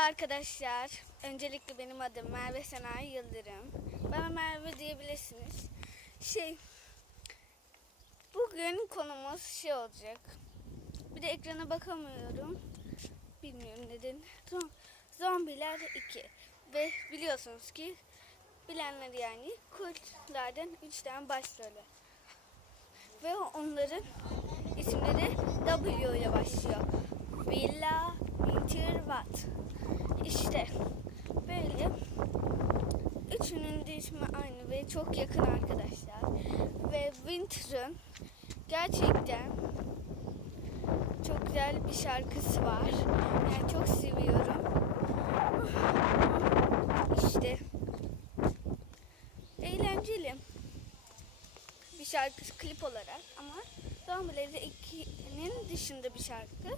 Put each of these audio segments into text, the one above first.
arkadaşlar. Öncelikle benim adım Merve Senay Yıldırım. Bana Merve diyebilirsiniz. Şey, bugün konumuz şey olacak. Bir de ekrana bakamıyorum. Bilmiyorum neden. Zom- Zombiler 2. Ve biliyorsunuz ki bilenler yani kurtlardan 3 tane başrolü. Ve onların isimleri W ile başlıyor. Villa Intervat. İşte böyle üçünün de ismi aynı ve çok yakın arkadaşlar. Ve Winter'ın gerçekten çok güzel bir şarkısı var. Yani çok seviyorum. İşte eğlenceli bir şarkı klip olarak ama Zombileri 2'nin dışında bir şarkı.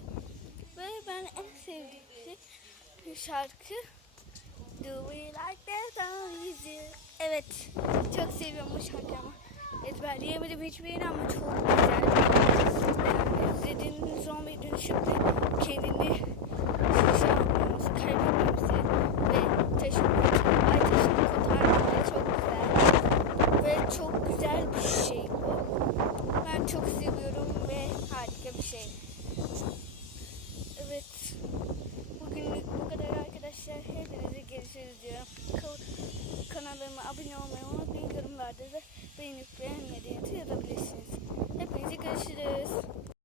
Ve ben en sevdiğim şarkı. Do we like that or easy? Evet, çok seviyorum bu şarkıyı ama. Ezberleyemedim hiçbirini ama çok güzel. İzlediğin zombi dönüşümde kendini şişe yapmamız, kaybetmemizi ve taşınmak, ay taşını kurtarmak çok güzel. Ve çok güzel bir şey bu. Ben çok seviyorum ve harika bir şey. Evet. abone olmayı unutmayın. Yorumlarda da beğenip beğenmediğiniz